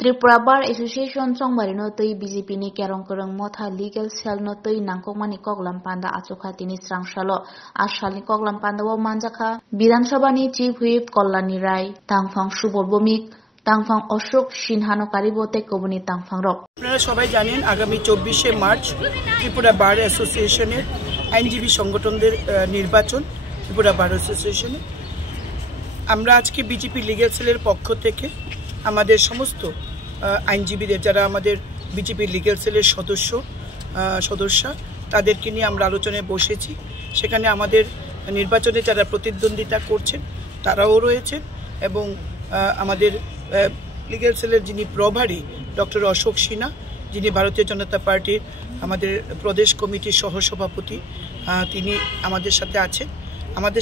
Tripura Bar Association Songbari no tei BJP ni kerong kerong motha legal cell no tei nangkokmani koklam panda achukha tini srangshalo ashalni koklam panda o manjakha Bidhan Sabha ni Chief Whip Kollani Rai Tangphang Subor Bhumik Tangphang Ashok Sinhano Karibo Tekoboni Tangphang Rok আপনারা সবাই জানেন আগামী 24শে March Tripura বার অ্যাসোসিয়েশনের আইনজীবী সংগঠনদের নির্বাচন ত্রিপুরা বার অ্যাসোসিয়েশনে আমরা আজকে BJP legal সেলের পক্ষ থেকে আমাদের সমস্ত আইনজীবীদের যারা আমাদের বিজেপি লিগ্যাল সেলের সদস্যা তাদেরকে নিয়ে আমরা আলোচনায় বসেছি। সেখানে আমাদের নির্বাচনে যারা প্রতিদ্বন্দ্বিতা করছেন তারাও রয়েছেন এবং আমাদের লিগ্যাল সেলের যিনি প্রভারী ডক্টর অশোক সিনহা, যিনি ভারতীয় জনতা পার্টির আমাদের প্রদেশ কমিটির সহসভাপতি, তিনি আমাদের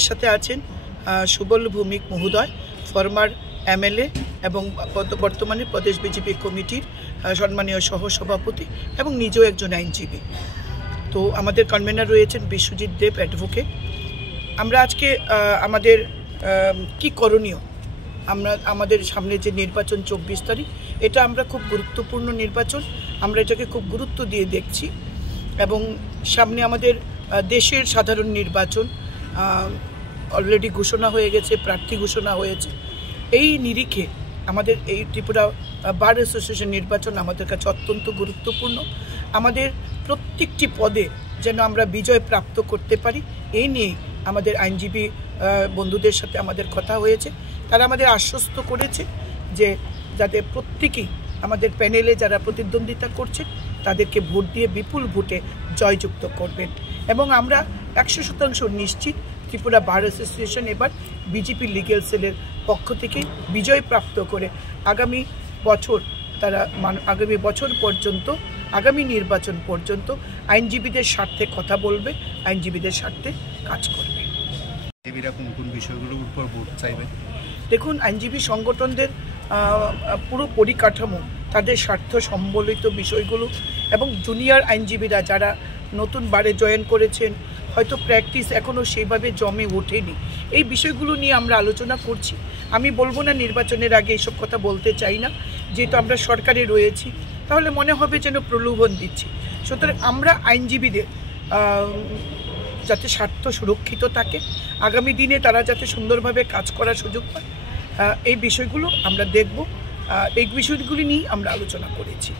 সাথে আছেন সুবল ভৌমিক মহোদয়, ফরমার এমএলএ এবং বর্তমানে প্রদেশ বিজেপি কমিটির সম্মানীয় সহসভাপতি এবং নিজেও একজন আইনজীবী। তো আমাদের কনভেনার রয়েছেন বিশ্বজিৎ দেব অ্যাডভোকেট। আমরা আজকে আমাদের কি করণীয়, আমাদের সামনে যে নির্বাচন 24 তারিখ, এটা আমরা খুব গুরুত্বপূর্ণ নির্বাচন, আমরা এটাকে খুব গুরুত্ব দিয়ে দেখছি এবং সামনে আমাদের দেশের সাধারণ নির্বাচন অলরেডি ঘোষণা হয়ে গেছে, প্রার্থী ঘোষণা হয়েছে। এই নিরিখে আমাদের এই ত্রিপুরা বার অ্যাসোসিয়েশন নির্বাচন আমাদের কাছে অত্যন্ত গুরুত্বপূর্ণ। আমাদের প্রত্যেকটি পদে যেন আমরা বিজয় প্রাপ্ত করতে পারি, এই নিয়ে আমাদের আইনজীবী বন্ধুদের সাথে আমাদের কথা হয়েছে। তারা আমাদের আশ্বস্ত করেছে যে যাতে প্রত্যেকেই আমাদের প্যানেলে যারা প্রতিদ্বন্দ্বিতা করছে তাদেরকে ভোট দিয়ে বিপুল ভোটে জয়যুক্ত করবেন এবং আমরা 100% নিশ্চিত ত্রিপুরা বার অ্যাসোসিয়েশন এবার বিজেপি লিগ্যাল সেলের পক্ষ থেকে বিজয় প্রাপ্ত করে আগামী বছর পর্যন্ত, আগামী নির্বাচন পর্যন্ত আইনজীবীদের স্বার্থে কথা বলবে, আইনজীবীদের স্বার্থে কাজ করবে। কোন বিষয়গুলোর উপর ভোট চাইবে? দেখুন, আইনজীবী সংগঠনদের পুরো পরিকাঠামো, তাদের স্বার্থ সম্বলিত বিষয়গুলো এবং জুনিয়র আইনজীবীরা যারা নতুন বারে জয়েন করেছেন, হয়তো প্র্যাকটিস এখনও সেইভাবে জমে ওঠেনি, এই বিষয়গুলো নিয়ে আমরা আলোচনা করছি। আমি বলবো না নির্বাচনের আগে এইসব কথা বলতে চাই না, যেহেতু আমরা সরকারে রয়েছি, তাহলে মনে হবে যেন প্রলোভন দিচ্ছি। সুতরাং আমরা আইনজীবীদের যাতে স্বার্থ সুরক্ষিত থাকে, আগামী দিনে তারা যাতে সুন্দরভাবে কাজ করার সুযোগ পায়, এই বিষয়গুলো আমরা দেখব। এই বিষয়গুলি নিয়ে আমরা আলোচনা করেছি।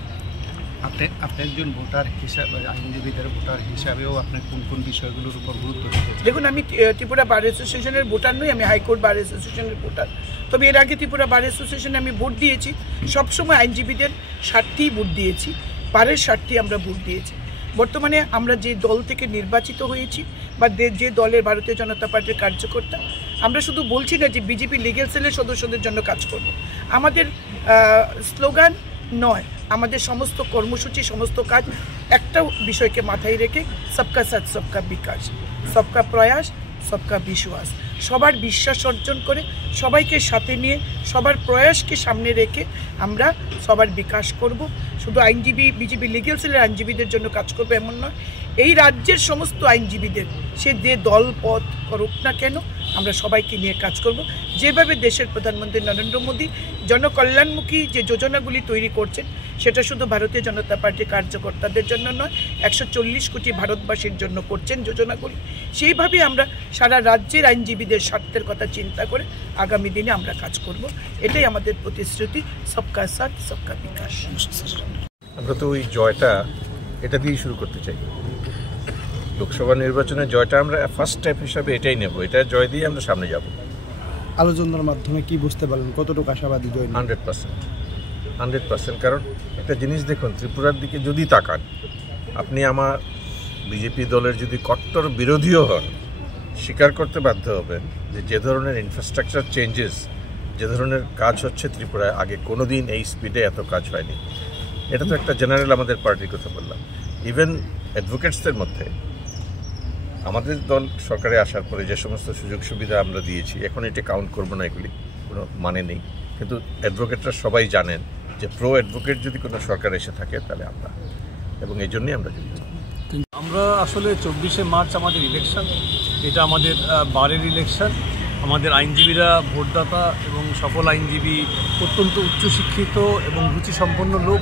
আপনি একজন ভোটার হিসাবে, আইনজীবীদের ভোটার হিসাবেও আপনি কোন বিষয়গুলোর উপর গুরুত্ব দিচ্ছেন? দেখুন, আমি ত্রিপুরা বার অ্যাসোসিয়েশনের ভোটার নই, আমি হাইকোর্ট বার অ্যাসোসিয়েশনের ভোটার। তবে এর আগে ত্রিপুরা বার অ্যাসোসিয়েশনে আমি ভোট দিয়েছি, সবসময় আইনজীবীদের স্বার্থেই ভোট দিয়েছি, বারের স্বার্থেই আমরা ভোট দিয়েছি। বর্তমানে আমরা যে দল থেকে নির্বাচিত হয়েছি বা যে দলের ভারতীয় জনতা পার্টির কার্যকর্তা, আমরা শুধু বলছি না যে বিজেপি লিগ্যাল সেলের সদস্যদের জন্য কাজ করব। আমাদের স্লোগান নয়, আমাদের সমস্ত কর্মসূচি, সমস্ত কাজ একটা বিষয়কে মাথায় রেখে সবকা সাথ সবকা বিকাশ, সবকা প্রয়াস সবকা বিশ্বাস, সবার বিশ্বাস অর্জন করে, সবাইকে সাথে নিয়ে, সবার প্রয়াসকে সামনে রেখে আমরা সবার বিকাশ করব। শুধু আইনজীবী, বিজেপি লিগ্যাল সেলের আইনজীবীদের জন্য কাজ করবে এমন নয়, এই রাজ্যের সমস্ত আইনজীবীদের, সে যে দল পথ করুক না কেন, আমরা সবাইকে নিয়ে কাজ করব। যেভাবে দেশের প্রধানমন্ত্রী নরেন্দ্র মোদী জনকল্যাণমুখী যে যোজনাগুলি তৈরি করছেন, সেটা শুধু ভারতীয় জনতা পার্টির কার্যকর্তাদের জন্য নয়, 140 কোটি ভারতবাসীর জন্য করছেন যোজনাগুলি। সেইভাবে আমরা সারা রাজ্যের আইনজীবীদের স্বার্থের কথা চিন্তা করে আগামী দিনে আমরা কাজ করব। এটাই আমাদের প্রতিশ্রুতি, সবকা সাথ সবকা বিকাশ। আমরা তো ওই জয়টা এটা দিয়েই শুরু করতে চাই। লোকসভা নির্বাচনের জয়টা আমরা ফার্স্ট স্টেপ হিসাবে এটাই নেব, এটা জয় দিয়ে আমরা সামনে যাব। আলোচনার মাধ্যমে কি বুঝতে পারলেন, কতটুকু আশাবাদী জয়? 100%। কারণ একটা জিনিস দেখুন, ত্রিপুরার দিকে যদি তাকান, আপনি আমার বিজেপি দলের যদি কট্টর বিরোধীও হন, স্বীকার করতে বাধ্য হবেন যে ধরনের ইনফ্রাস্ট্রাকচার চেঞ্জেস, যে ধরনের কাজ হচ্ছে ত্রিপুরায়, আগে কোনো দিন এই স্পিডে এত কাজ হয়নি। এটা তো একটা জেনারেল আমাদের পার্টির কথা বললাম। ইভেন অ্যাডভোকেটসদের মধ্যে আমাদের দল সরকারে আসার পরে যে সমস্ত সুযোগ সুবিধা আমরা দিয়েছি, এখন এটা কাউন্ট করবো না, এগুলি কোনো মানে নেই, কিন্তু অ্যাডভোকেটরা সবাই জানেন যে প্রো অ্যাডভোকেট যদি কোনো সরকার এসে থাকে তাহলে আমরা, এবং এই জন্যই আমরা জড়িত। আমরা আসলে 24শে মার্চ আমাদের ইলেকশন, এটা আমাদের বারের ইলেকশন আমাদের আইনজীবীরা ভোটদাতা এবং সকল আইনজীবী অত্যন্ত উচ্চশিক্ষিত এবং রুচিসম্পন্ন লোক।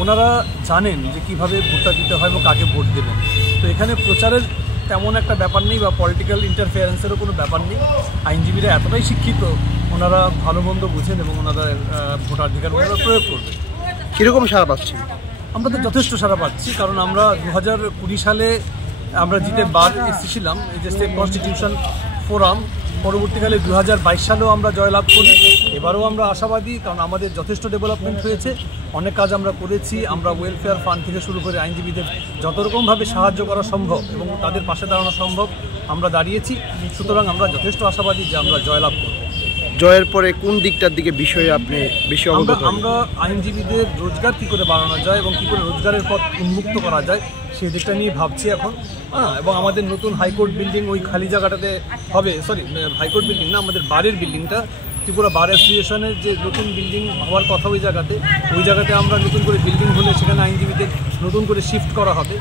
ওনারা জানেন যে কীভাবে ভোটটা দিতে হয় এবং কাকে ভোট দেবেন। তো এখানে প্রচারের তেমন একটা ব্যাপার নেই বা পলিটিক্যাল ইন্টারফেয়ারেন্সেরও কোনো ব্যাপার নেই। আইনজীবীরা এতটাই শিক্ষিত, ওনারা ভালো মন্দ বুঝেন এবং ওনারা ভোটাধিকার প্রয়োগ করবেন। কীরকম সাড়া পাচ্ছি? আমরা তো যথেষ্ট সাড়া পাচ্ছি, কারণ আমরা 2020 সালে আমরা জিতে বার এসেছিলাম এই যে স্টেট কনস্টিটিউশন ফোরাম। পরবর্তীকালে 2022 সালেও আমরা জয়লাভ করি। এবারও আমরা আশাবাদী, কারণ আমাদের যথেষ্ট ডেভেলপমেন্ট হয়েছে, অনেক কাজ আমরা করেছি। আমরা ওয়েলফেয়ার ফান্ড থেকে শুরু করে আইনজীবীদের যত রকমভাবে সাহায্য করা সম্ভব এবং তাদের পাশে দাঁড়ানো সম্ভব আমরা দাঁড়িয়েছি। সুতরাং আমরা যথেষ্ট আশাবাদী যে আমরা জয়লাভ করব। জয়ের পরে কোন দিকটার দিকে বিষয়ে আপনি বেশি অবগত? আমরা আইনজীবীদের রোজগার কী করে বাড়ানো যায় এবং কী করে রোজগারের পথ উন্মুক্ত করা যায় সেই দিকটা নিয়ে ভাবছি এখন। এবং আমাদের নতুন হাইকোর্ট বিল্ডিং ওই খালি জায়গাটাতে হবে, হাইকোর্ট বিল্ডিং না, আমাদের বারের বিল্ডিংটা, ত্রিপুরা বার অ্যাসোসিয়েশনের যে নতুন বিল্ডিং হওয়ার কথা ওই জায়গাতে আমরা নতুন করে বিল্ডিং হলে সেখানে আইনজীবীদের নতুন করে শিফট করা হবে।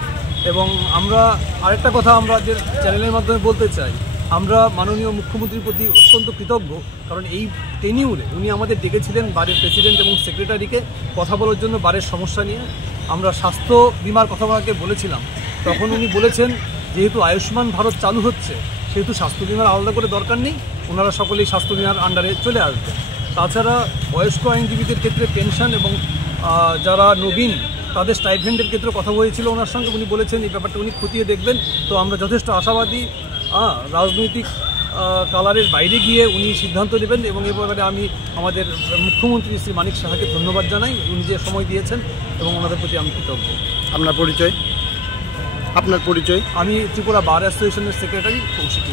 এবং আমরা আরেকটা কথা আমাদের চ্যানেলের মাধ্যমে বলতে চাই, আমরা মাননীয় মুখ্যমন্ত্রীর প্রতি অত্যন্ত কৃতজ্ঞ, কারণ এই টেনিউরে উনি আমাদের ডেকেছিলেন বারের প্রেসিডেন্ট এবং সেক্রেটারিকে কথা বলার জন্য বারের সমস্যা নিয়ে। আমরা স্বাস্থ্য বিমার কথা ওনাকে বলেছিলাম, তখন উনি বলেছেন যেহেতু আয়ুষ্মান ভারত চালু হচ্ছে সেহেতু স্বাস্থ্য বিমার আলাদা করে দরকার নেই, ওনারা সকলেই স্বাস্থ্য বিমার আন্ডারে চলে আসবে। তাছাড়া বয়স্ক আইনজীবীদের ক্ষেত্রে পেনশন এবং যারা নবীন তাদের স্টাইপেন্ডের ক্ষেত্রে কথা বলেছিল ওনার সঙ্গে, উনি বলেছেন এই ব্যাপারটা উনি খতিয়ে দেখবেন। তো আমরা যথেষ্ট আশাবাদী, রাজনৈতিক কালারের বাইরে গিয়ে উনি সিদ্ধান্ত নেবেন। এবং এ ব্যাপারে আমি আমাদের মুখ্যমন্ত্রী শ্রী মানিক সাহাকে ধন্যবাদ জানাই, উনি যে সময় দিয়েছেন এবং ওনাদের প্রতি আমি কৃতজ্ঞ। আপনার পরিচয়? আমি ত্রিপুরা বার অ্যাসোসিয়েশনের সেক্রেটারি কৌশিক।